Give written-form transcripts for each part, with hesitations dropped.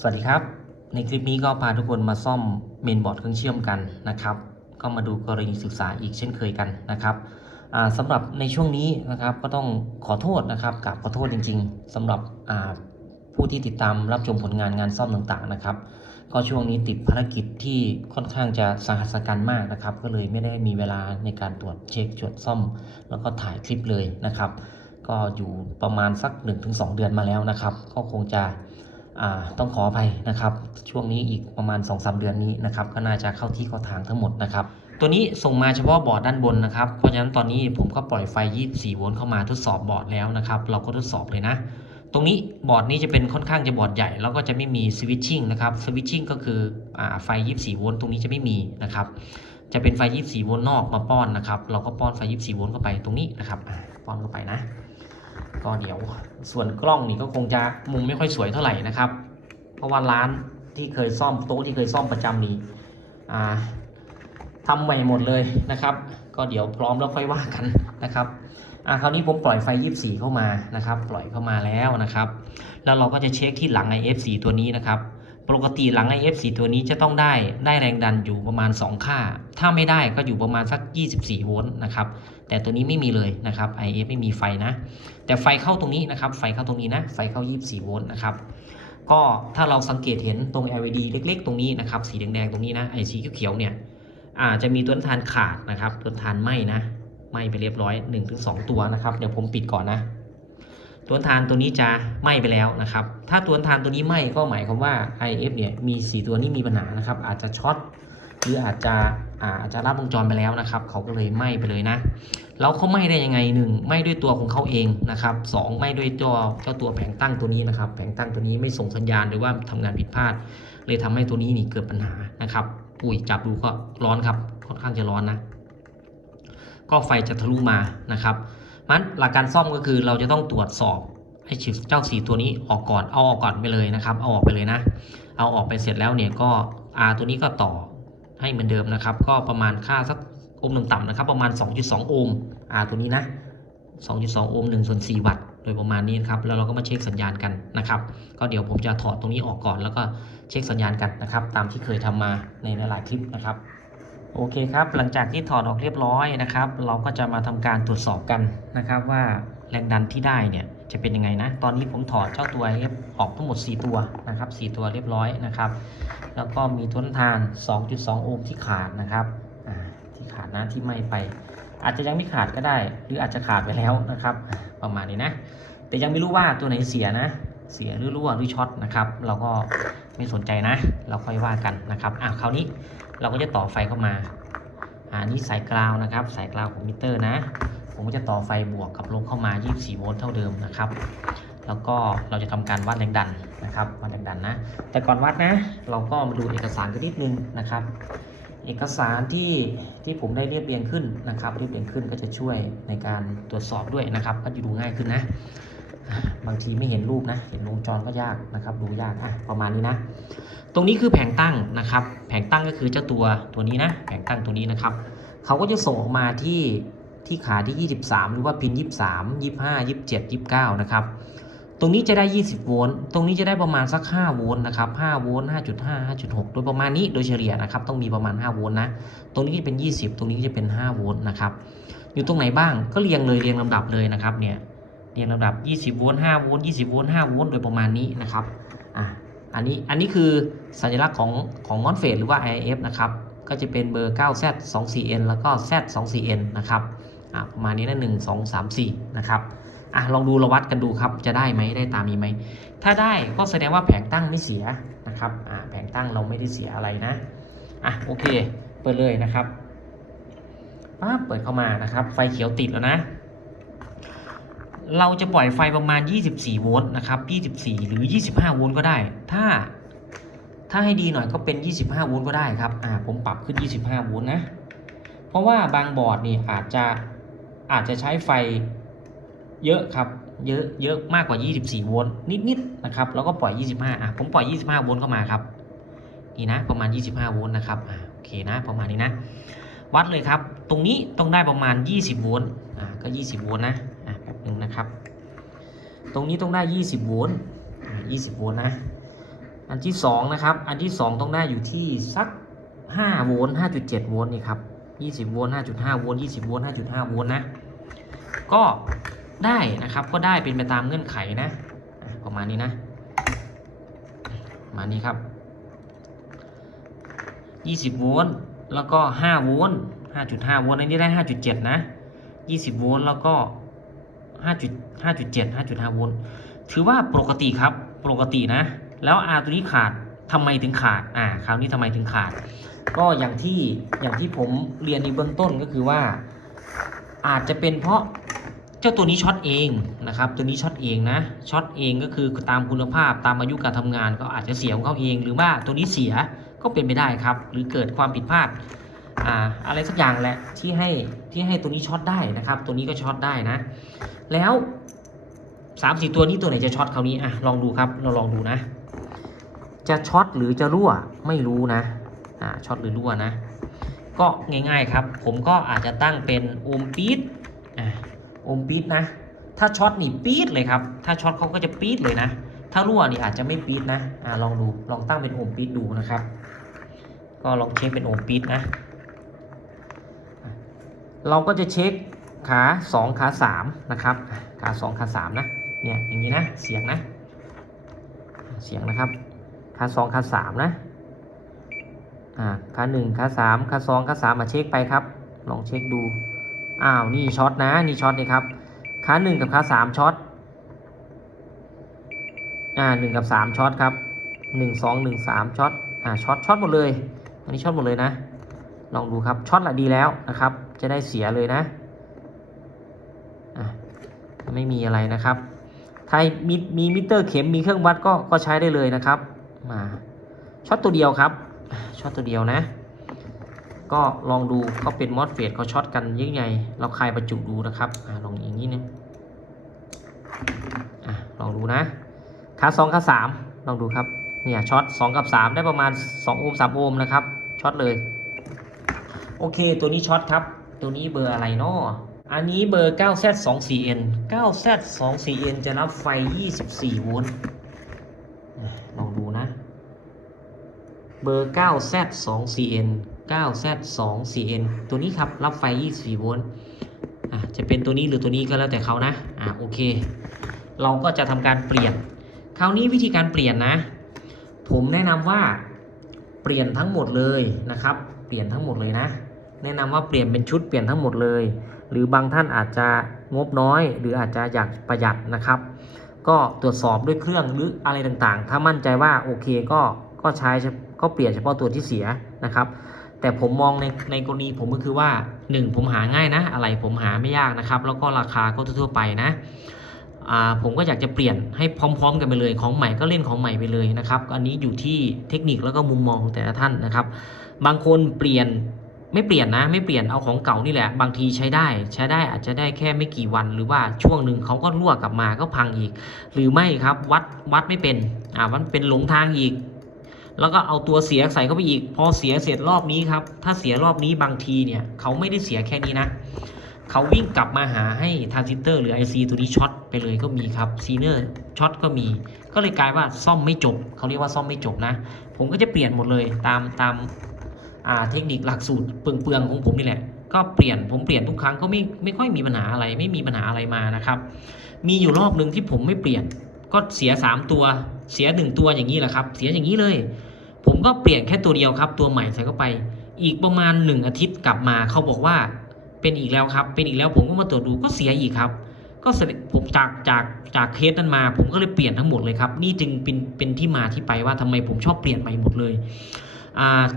สวัสดีครับในคลิปนี้ก็พาทุกคนมาซ่อมเมนบอร์ดเครื่องเชื่อมกันนะครับก็มาดูกรณีศึกษาอีกเช่นเคยกันนะครับสำหรับในช่วงนี้นะครับก็ต้องขอโทษนะครับกับขอโทษจริงๆสำหรับผู้ที่ติดตามรับชมผลงานซ่อมต่างๆนะครับก็ช่วงนี้ติดภารกิจที่ค่อนข้างจะสาหัสกันมากนะครับก็เลยไม่ได้มีเวลาในการตรวจเช็คตรวจซ่อมแล้วก็ถ่ายคลิปเลยนะครับก็อยู่ประมาณสัก 1-2 เดือนมาแล้วนะครับก็คงจะต้องขออภัยนะครับช่วงนี้อีกประมาณ 2-3 เดือนนี้นะครับก็น่าจะเข้าที่เข้าทางทั้งหมดนะครับตัวนี้ส่งมาเฉพาะบอร์ดด้านบนนะครับเพราะฉะนั้นตอนนี้ผมก็ปล่อยไฟ24โวลต์เข้ามาทดสอบบอร์ดแล้วนะครับเราก็ทดสอบเลยนะตรงนี้บอร์ดนี้จะเป็นค่อนข้างจะบอร์ดใหญ่แล้วก็จะไม่มีสวิตชิ่งนะครับสวิตชิ่งก็คือไฟ24โวลต์ตรงนี้จะไม่มีนะครับจะเป็นไฟ24โวลต์นอกมาป้อนนะครับเราก็ป้อนไฟ24โวลต์เข้าไปตรงนี้นะครับป้อนเข้าไปนะก็เดี๋ยวส่วนกล้องนี่ก็คงจะมุมไม่ค่อยสวยเท่าไหร่นะครับเพราะว่าร้านที่เคยซ่อมโต๊ะที่เคยซ่อมประจำนี้ทำใหม่หมดเลยนะครับก็เดี๋ยวพร้อมแล้วค่อยว่ากันนะครับคราวนี้ผมปล่อยไฟ24เข้ามานะครับปล่อยเข้ามาแล้วนะครับแล้วเราก็จะเช็คที่หลัง IF4 ตัวนี้นะครับปกติหลัง IF4 ตัวนี้จะต้องได้แรงดันอยู่ประมาณ2ค่าถ้าไม่ได้ก็อยู่ประมาณสัก24โวลต์นะครับแต่ตัวนี้ไม่มีเลยนะครับ IF ไม่มีไฟนะแต่ไฟเข้าตรงนี้นะครับไฟเข้าตรงนี้นะไฟเข้า24โวลต์นะครับก็ถ้าเราสังเกตเห็นตรง LED เล็กๆตรงนี้นะครับสีแดงๆตรงนี้นะไอ้สีเขียวๆเนี่ยจะมีตัวทานขาดนะครับตัวทานไหม้นะไหม้ไปเรียบร้อย 1-2 ตัวนะครับเดี๋ยวผมปิดก่อนนะตัวทานตัวนี้จะไหม้ไปแล้วนะครับถ้าตัวทานตัวนี้ไหม้ก็หมายความว่า IF เนี่ยมี4ตัวนี้มีปัญหานะครับอาจจะช็อตหรืออาจจะรับวงจรไปแล้วนะครับเขาก็เลยไหม้ไปเลยนะแล้วเขาไหม้ได้ยังไง1ไหม้ด้วยตัวของเขาเองนะครับ2ไหม้ด้วยเจ้าตัวแผงตั้งตัวนี้นะครับแผงตั้งตัวนี้ไม่ส่งสัญญาณหรือว่าทำงานผิดพลาดเลยทำให้ตัวนี้นี่เกิดปัญหานะครับอุ้ยจับดูก็ร้อนครับค่อนข้างจะร้อนนะก็ไฟจะทะลุมานะครับมันหลักการซ่อมก็คือเราจะต้องตรวจสอบให้เจ้า4ตัวนี้ออกก่อนเอาออกก่อนไปเลยนะครับเอาออกไปเลยนะเอาออกไปเสร็จแล้วเนี่ยก็ตัวนี้ก็ต่อให้เหมือนเดิมนะครับก็ประมาณค่าสักโอห์มต่ำๆนะครับประมาณ 2.2 โอห์มตัวนี้นะ 2.2 โอห์ม1/4 วัตต์โดยประมาณนี้นะครับแล้วเราก็มาเช็คสัญญาณกันนะครับก็เดี๋ยวผมจะถอดตรงนี้ออกก่อนแล้วก็เช็คสัญญาณกันนะครับตามที่เคยทำมาในหลายๆคลิปนะครับโอเคครับหลังจากที่ถอดออกเรียบร้อยนะครับเราก็จะมาทำการตรวจสอบกันนะครับว่าแรงดันที่ได้เนี่ยจะเป็นยังไงนะตอนนี้ผมถอดเจ้าตัว F ออกทั้งหมด4ตัวนะครับ4ตัวเรียบร้อยนะครับแล้วก็มีต้นทาน 2.2 โอห์มที่ขาดนะครับที่ขาดนะที่ไม่ไปอาจจะยังไม่ขาดก็ได้หรืออาจจะขาดไปแล้วนะครับประมาณนี้นะแต่ยังไม่รู้ว่าตัวไหนเสียนะเสียหรือรั่วหรือช็อตนะครับเราก็ไม่สนใจนะเราค่อยว่ากันนะครับคราวนี้เราก็จะต่อไฟเข้ามานี่สายกราวนะครับสายกราวของมิเตอร์นะผมก็จะต่อไฟบวกกับลบเข้ามา24โวลต์เท่าเดิมนะครับแล้วก็เราจะทำการวัดแรงดันนะครับวัดแรงดันนะแต่ก่อนวัดนะเราก็มาดูเอกสารกันนิดนึงนะครับเอกสารที่ผมได้เรียบเรียงขึ้นนะครับเรียบเรียงขึ้นก็จะช่วยในการตรวจสอบด้วยนะครับก็จะดูง่ายขึ้นนะบางทีไม่เห็นรูปนะเห็นวงจรก็ยากนะครับดูยากประมาณนี้นะตรงนี้คือแผงตั้งนะครับแผงตั้งก็คือเจ้าตัวนี้นะแผงตั้งตัวนี้นะครับเขาก็จะส่งออกมาที่ขาที่23หรือว่าพิน23 25 27 29นะครับตรงนี้จะได้20โวลต์ตรงนี้จะได้ประมาณสัก5โวลต์นะครับ5โวลต์ 5.5 5.6 โดยประมาณนี้โดยเฉลี่ยนะครับต้องมีประมาณ5โวลต์นะตรงนี้จะเป็น20ตรงนี้จะเป็น5โวลต์นะครับอยู่ตรงไหนบ้างก็เรียงลำดับเลยนะครับเนี่ยเรียงลำดับ20โวลต์5โวลต์20โวลต์5โวลต์โดยประมาณนี้นะครับอันนี้คือสัญลักษณ์ของมอสเฟตหรือว่า IF นะครับก็จะเป็นเบอร์ 9Z24N แล้วก็ Z24N นะครับประมาณนี้นะ1 2 3 4นะครับลองดูเราวัดกันดูครับจะได้ไหมได้ตามนี้ไหมถ้าได้ก็แสดงว่าแผงตั้งไม่เสียนะครับแผงตั้งเราไม่ได้เสียอะไรนะโอเคเปิดเลยนะครับเปิดเข้ามานะครับไฟเขียวติดแล้วนะเราจะปล่อยไฟประมาณ24โวลต์นะครับ24หรือ25โวลต์ก็ได้ถ้าให้ดีหน่อยก็เป็น25โวลต์ก็ได้ครับผมปรับขึ้น25โวลต์นะเพราะว่าบางบอร์ดนี่อาจจะใช้ไฟเยอะครับเยอะมากกว่า24โวลต์นิดๆนะครับแล้วก็ปล่อย25ผมปล่อย25โวลต์เข้ามาครับนี่นะประมาณ25โวลต์นะครับโอเคนะประมาณนี้นะวัดเลยครับตรงนี้ต้องได้ประมาณ20โวลต์ก็20โวลต์นะแป๊บนึงนะครับตรงนี้ต้องได้20โวลต์20โวลต์นะ อันที่2นะครับอันที่2ต้องได้อยู่ที่สัก5โวลต์ 5.7 โวลต์นี่ครับ20โวลต์ 5.5 โวลต์ 20โวลต์ 5.5 โวลต์นะก็ได้นะครับก็ได้เป็นไปตามเงื่อนไขนะประมาณนี้นะประมาณนี้ครับ20โวลต์แล้วก็5โวลต์ 5.5 โวลต์อันนี้ได้ 5.7 นะ20โวลต์แล้วก็5.7 5.5 โวลต์ถือว่าปกติครับปกตินะแล้ว R ตัวนี้ขาดทำไมถึงขาดคราวนี้ทำไมถึงขาดก็อย่างที่ผมเรียนในเบื้องต้นก็คือว่าอาจจะเป็นเพราะเจ้าตัวนี้ช็อตเองนะครับตัวนี้ช็อตเองนะช็อตเองก็คือตามคุณภาพตามอายุการทำงานก็อาจจะเสียของเขาเองหรือว่าตัวนี้เสียก็เป็นไปได้ครับหรือเกิดความผิดพลาดอะไรสักอย่างแหละที่ให้ตัวนี้ช็อตได้นะครับตัวนี้ก็ช็อตได้นะแล้ว3-4 ตัวนี้ตัวไหนจะช็อตคราวนี้ลองดูครับเราลองดูนะจะช็อตหรือจะรั่วไม่รู้นะช็อตหรือรั่วนะก็ง่ายๆครับผมก็อาจจะตั้งเป็นโอห์มปี๊ดโอห์มปี๊ดนะถ้าช็อตนี่ปี๊ดเลยครับถ้าช็อตเขาก็จะปี๊ดเลยนะถ้ารั่วนี่อาจจะไม่ปี๊ดนะลองดูลองตั้งเป็นโอห์มปี๊ดดูนะครับก็ลองเช็คเป็นโอห์มปี๊ดนะเราก็จะเช็คขา2ขา3นะครับขา2ขา3นะเนี่ยอย่างนี้นะเสียงนะครับขา2ขา3นะขา1ขา3ขา2ขา3มาเช็คไปครับลองเช็คดูนี่ช็อตนะนี่ช็อตนี่ครับขา1กับขา3ช็อต1กับ3ช็อตครับ1 2 1 3ช็อตช็อตหมดเลยอันนี้ช็อตหมดเลยนะลองดูครับช็อตละดีแล้วนะครับจะได้เสียเลยนะไม่มีอะไรนะครับถ้ามีมิเตอร์เข็มมีเครื่องวัดก็ใช้ได้เลยนะครับช็อตตัวเดียวครับช็อตตัวเดียวนะก็ลองดูเขาเป็นมอสเฟตเขาช็อตกันยังไงเราคลายประจุดูนะครับลองอย่างนี้นะลองดูนะขา2ขา3ลองดูครับเนี่ยช็อต2กับ3ได้ประมาณ2โอห์ม3โอห์มนะครับช็อตเลยโอเคตัวนี้ช็อตครับตัวนี้เบอร์อะไรเนาะอันนี้เบอร์ 9Z24N 9Z24N จะรับไฟ24โวลต์ลองดูนะเบอร์ 9Z24N 9Z24N ตัวนี้ครับรับไฟ24โวลต์จะเป็นตัวนี้หรือตัวนี้ก็แล้วแต่เขานะโอเคเราก็จะทำการเปลี่ยนคราวนี้วิธีการเปลี่ยนนะผมแนะนำว่าเปลี่ยนทั้งหมดเลยนะครับเปลี่ยนทั้งหมดเลยนะแนะนำว่าเปลี่ยนเป็นชุดเปลี่ยนทั้งหมดเลยหรือบางท่านอาจจะงบน้อยหรืออาจจะอยากประหยัดนะครับก็ตรวจสอบด้วยเครื่องหรืออะไรต่างๆถ้ามั่นใจว่าโอเคก็ใช้ก็เปลี่ยนเฉพาะตัวที่เสียนะครับแต่ผมมองในกรณีผมก็คือว่า1ผมหาง่ายนะอะไรผมหาไม่ยากนะครับแล้วก็ราคาก็ทั่วๆไปนะผมก็อยากจะเปลี่ยนให้พร้อมๆกันไปเลยของใหม่ก็เล่นของใหม่ไปเลยนะครับอันนี้อยู่ที่เทคนิคแล้วก็มุมมองของแต่ละท่านนะครับบางคนเปลี่ยนไม่เปลี่ยนนะไม่เปลี่ยนเอาของเก่านี่แหละบางทีใช้ได้อาจจะได้แค่ไม่กี่วันหรือว่าช่วงหนึ่งเขาก็รั่วกลับมาก็พังอีกหรือไม่ครับวัดไม่เป็นมันเป็นหลงทางอีกแล้วก็เอาตัวเสียใส่เข้าไปอีกพอเสียเสร็จรอบนี้ครับถ้าเสียรอบนี้บางทีเนี่ยเขาไม่ได้เสียแค่นี้นะเขาวิ่งกลับมาหาให้ทรานซิสเตอร์หรือ IC ตัวนี้ช็อตไปเลยก็มีครับซีเนอร์ช็อตก็มีก็เลยกลายว่าซ่อมไม่จบเขาเรียกว่าซ่อมไม่จบนะผมก็จะเปลี่ยนหมดเลยตามเทคนิคหลักสูตรเปลืองของผมนี่แหละก็ผมเปลี่ยนทุกครั้งก็ไม่ค่อยมีปัญหาอะไรไม่มีปัญหาอะไรมานะครับมีอยู่รอบนึงที่ผมไม่เปลี่ยนก็เสีย3ตัวเสีย1ตัวอย่างนี้แหละครับเสียอย่างนี้เลยผมก็เปลี่ยนแค่ตัวเดียวครับตัวใหม่ใส่เข้าไปอีกประมาณ1อาทิตย์กลับมาเขาบอกว่าเป็นอีกแล้วครับเป็นอีกแล้วผมก็มาตรวจดูก็เสียอีกครับก็ผมจากเคสนั้นมาผมก็เลยเปลี่ยนทั้งหมดเลยครับนี่จึงเป็นที่มาที่ไปว่าทำไมผมชอบเปลี่ยนใหม่หมดเลย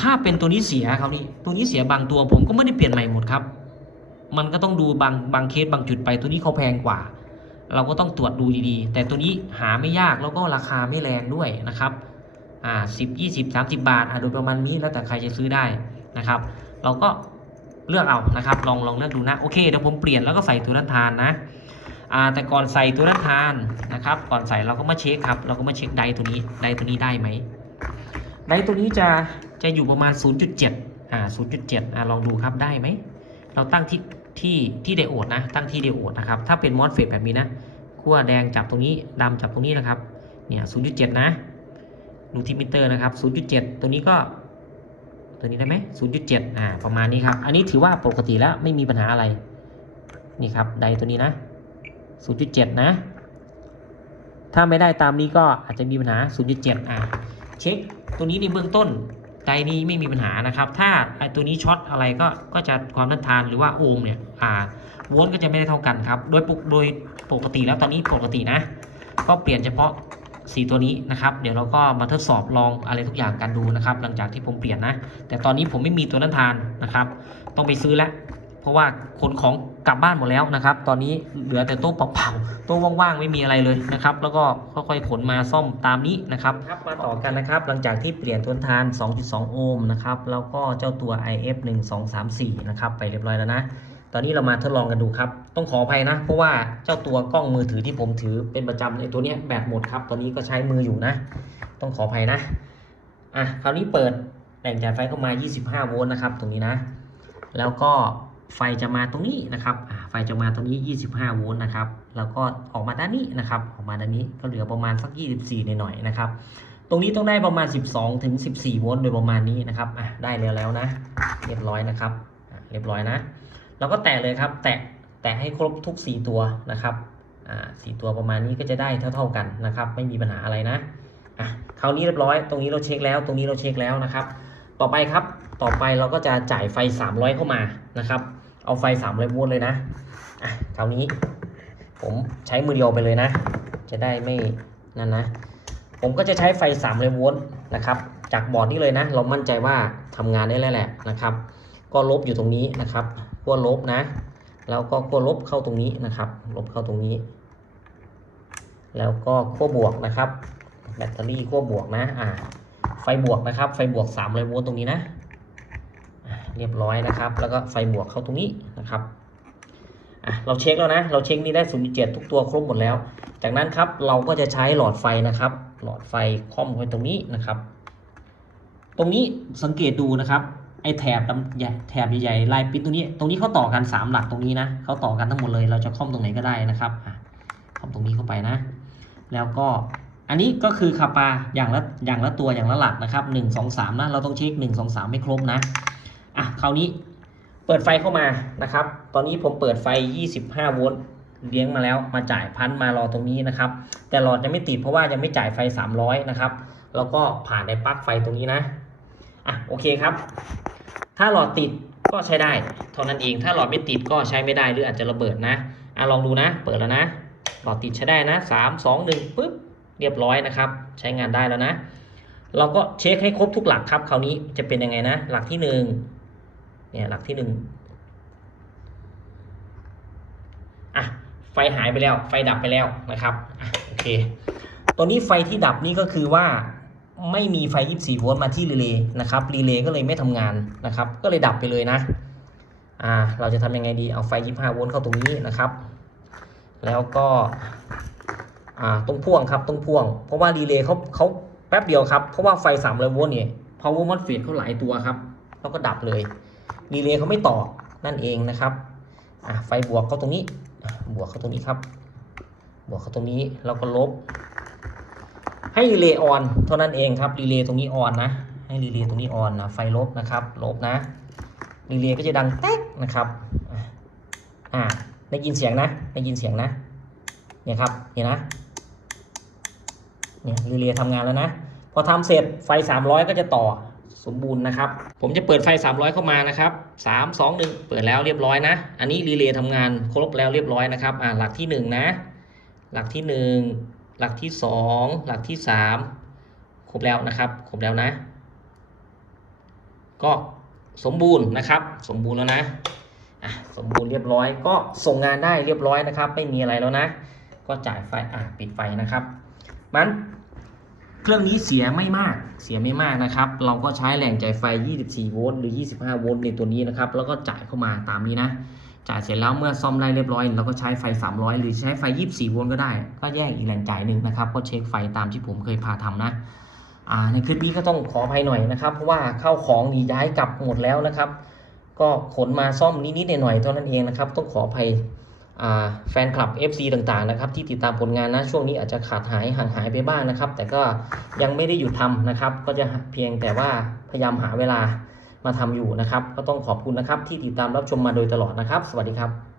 ถ้าเป็นตัวนี้เสียครับนี่ตัวนี้เสียบางตัวผมก็ไม่ได้เปลี่ยนใหม่หมดครับมันก็ต้องดูบางเคสบางจุดไปตัวนี้เขาแพงกว่าเราก็ต้องตรวจดูดีๆแต่ตัวนี้หาไม่ยากแล้วก็ราคาไม่แรงด้วยนะครับ10 20 30 บาทโดยประมาณนี้แล้วแต่ใครจะซื้อได้นะครับเราก็เลือกเอานะครับลองเลือกดูนะโอเคเดี๋ยวผมเปลี่ยนแล้วก็ใส่ตัวนั้นทานนะแต่ก่อนใส่ตัวนั้นทานนะครับก่อนใส่เราก็มาเช็คครับเราก็มาเช็คไดตัวนี้ได้ไหมไดตัวนี้จะอยู่ประมาณ 0.7 ลองดูครับได้ไหมเราตั้งที่ไดโอดนะตั้งที่ไดโอดนะครับถ้าเป็นมอสเฟตแบบนี้นะขั้วแดงจับตรงนี้ดำจับตรงนี้นะครับเนี่ย 0.7 นะ ดูที่มิเตอร์นะครับ 0.7 ตัวนี้ก็ตัวนี้ได้ไหม 0.7 ประมาณนี้ครับอันนี้ถือว่าปกติแล้วไม่มีปัญหาอะไรนี่ครับไดตัวนี้นะ 0.7 นะถ้าไม่ได้ตามนี้ก็อาจจะมีปัญหา 0.7 เช็คตัวนี้ในเบื้องต้นไดนี้ไม่มีปัญหานะครับถ้าไอตัวนี้ช็อตอะไรก็จะความต้านทานหรือว่าโอห์มเนี่ยโวลต์ก็จะไม่ได้เท่ากันครับโดยปกติแล้วตอนนี้ปกตินะก็เปลี่ยนเฉพาะ4ตัวนี้นะครับเดี๋ยวเราก็มาทดสอบลองอะไรทุกอย่างกันดูนะครับหลังจากที่ผมเปลี่ยนนะแต่ตอนนี้ผมไม่มีตัวต้านทานนะครับต้องไปซื้อแล้วเพราะว่าขนของกลับบ้านหมดแล้วนะครับตอนนี้เหลือแต่โต๊ะเปล่าๆโต๊ะว่างๆไม่มีอะไรเลยนะครับแล้วก็ค่อยๆขนมาซ่อมตามนี้นะครับมาต่อกันนะครับหลังจากที่เปลี่ยนตัวต้านทาน 2.2 โอห์มนะครับแล้วก็เจ้าตัว IF 1234นะครับไปเรียบร้อยแล้วนะตอนนี้เรามาทดลองกันดูครับต้องขออภัยนะเพราะว่าเจ้าตัวกล้องมือถือที่ผมถือเป็นประจำในตัวนี้แบตหมดครับตอนนี้ก็ใช้มืออยู่นะต้องขออภัยนะคราวนี้เปิดแหล่งจ่ายไฟเข้ามา25โวลต์นะครับตรงนี้นะแล้วก็ไฟจะมาตรงนี้นะครับไฟจะมาตรงนี้25โวลต์นะครับแล้วก็ออกมาด้านนี้นะครับออกมาด้านนี้ก็เหลือประมาณสัก24หน่อยๆนะครับตรงนี้ต้องได้ประมาณ12ถึง14โวลต์โดยประมาณนี้นะครับได้แล้วนะเรียบร้อยนะครับเรียบร้อยนะเราก็แตะเลยครับแตะให้ครบทุก4ตัวนะครับ4ตัวประมาณนี้ก็จะได้เท่ากันนะครับไม่มีปัญหาอะไรนะคราวนี้เรียบร้อยตรงนี้เราเช็คแล้วตรงนี้เราเช็คแล้วนะครับต่อไปครับต่อไปเราก็จะจ่ายไฟ300เข้ามานะครับเอาไฟ300โวลต์เลยนะคราวนี้ผมใช้มือเดียวไปเลยนะจะได้ไม่นั่นนะผมก็จะใช้ไฟ300โวลต์นะครับจากบอร์ดนี้เลยนะเรามั่นใจว่าทำงานได้แล้วแหละนะครับก็ลบอยู่ตรงนี้นะครับขั้วลบนะแล้วก็ขั้วลบเข้าตรงนี้นะครับลบเข้าตรงนี้แล้วก็ขั้วบวกนะครับแบตเตอรี่ขั้วบวกนะไฟบวกนะครับไฟบวก300โวลต์ตรงนี้นะเรียบร้อยนะครับแล้วก็ไฟบวกเข้าตรงนี้นะครับเราเช็คแล้วนะเราเช็คนี่ได้ 0.7 ทุกตัวครบหมดแล้วจากนั้นครับเราก็จะใช้หลอดไฟนะครับหลอดไฟค่อมไว้ตรงนี้นะครับตรงนี้สังเกตดูนะครับไอแถบใหญ่ๆลายปิ้นตรงนี้เขาต่อกัน3หลักตรงนี้นะเขาต่อกันทั้งหมดเลยเราจะค่อมตรงไหนก็ได้นะครับค่อมตรงนี้เข้าไปนะแล้วก็อันนี้ก็คือคาปาอย่างละตัวอย่างละหลักนะครับ1 2 3นะเราต้องเช็ค1 2 3ให้ครบนะคราวนี้เปิดไฟเข้ามานะครับตอนนี้ผมเปิดไฟ25โวลต์เลี้ยงมาแล้วมาจ่ายพันมารอตรงนี้นะครับแต่หลอดยังไม่ติดเพราะว่ายังไม่จ่ายไฟ300นะครับแล้วก็ผ่านในปลั๊กไฟตรงนี้นะโอเคครับถ้าหลอดติดก็ใช้ได้เท่านั้นเองถ้าหลอดไม่ติดก็ใช้ไม่ได้หรืออาจจะระเบิดนะลองดูนะเปิดแล้วนะหลอดติดใช้ได้นะ3 2 1ปึ๊บเรียบร้อยนะครับใช้งานได้แล้วนะเราก็เช็คให้ครบทุกหลักครับคราวนี้จะเป็นยังไงนะหลักที่1เนี่ยหลักที่1ไฟหายไปแล้วไฟดับไปแล้วนะครับโอเคตัวนี้ไฟที่ดับนี่ก็คือว่าไม่มีไฟ24โวลต์มาที่รีเลย์นะครับรีเลย์ก็เลยไม่ทำงานนะครับก็เลยดับไปเลยนะเราจะทำยังไงดีเอาไฟ25โวลต์เข้าตรงนี้นะครับแล้วก็ตรงพ่วงครับตรงพ่วงเพราะว่ารีเลย์เขาแป๊บเดียวครับเพราะว่าไฟ300โวลต์เนี่ย power MOSFET เขาหลายตัวครับแล้วก็ดับเลยรีเลย์เขาไม่ต่อนั่นเองนะครับไฟบวกเข้าตรงนี้บวกเข้าตรงนี้ครับบวกเข้าตรงนี้แล้วก็ลบให้รีเลย์ออนเท่านั้นเองครับรีเลย์ตรงนี้ออนนะให้รีเลย์ตรงนี้ออนนะไฟลบนะครับลบนะรีเลย์ก็จะดังแต๊กนะครับได้ยินเสียงนะได้ยินเสียงนะเนี่ยครับเนี่ยนะเนี่ยรีเลย์ทำงานแล้วนะพอทำเสร็จไฟ300ก็จะต่อสมบูรณ์นะครับผมจะเปิดไฟ300เข้ามานะครับ3 2 1เปิดแล้วเรียบร้อยนะอันนี้รีเลย์ทำงานครบแล้วเรียบร้อยนะครับหลักที่1นะหลักที่1หลักที่2หลักที่3ครบแล้วนะครับครบแล้วนะก็สมบูรณ์นะครับสมบูรณ์แล้วนะสมบูรณ์เรียบร้อยก็ส่งงานได้เรียบร้อยนะครับไม่มีอะไรแล้วนะก็จ่ายไฟปิดไฟนะครับมันเครื่องนี้เสียไม่มากนะครับเราก็ใช้แหล่งจ่ายไฟ24โวลต์หรือ25โวลต์ในตัวนี้นะครับแล้วก็จ่ายเข้ามาตามนี้นะจ่ายเสร็จแล้วเมื่อซ่อมได้เรียบร้อยเราก็ใช้ไฟ300หรือใช้ไฟ24โวลต์ก็ได้ก็แยกอีกแหล่งจ่ายหนึ่งนะครับก็เช็คไฟตามที่ผมเคยพาทำนะในคลิปนี้ก็ต้องขออภัยหน่อยนะครับเพราะว่าเข้าของนี่ย้ายกลับหมดแล้วนะครับก็ขนมาซ่อมนิดๆหน่อยๆเท่านั้นเองนะครับต้องขออภัย แฟนคลับ FC ต่างๆนะครับที่ติดตามผลงานนะช่วงนี้อาจจะขาดห่างหายไปบ้างนะครับ แต่ก็ยังไม่ได้หยุดทำนะครับ ก็จะเพียงแต่ว่าพยายามหาเวลามาทำอยู่นะครับ ก็ต้องขอบคุณนะครับที่ติดตามรับชมมาโดยตลอดนะครับ สวัสดีครับ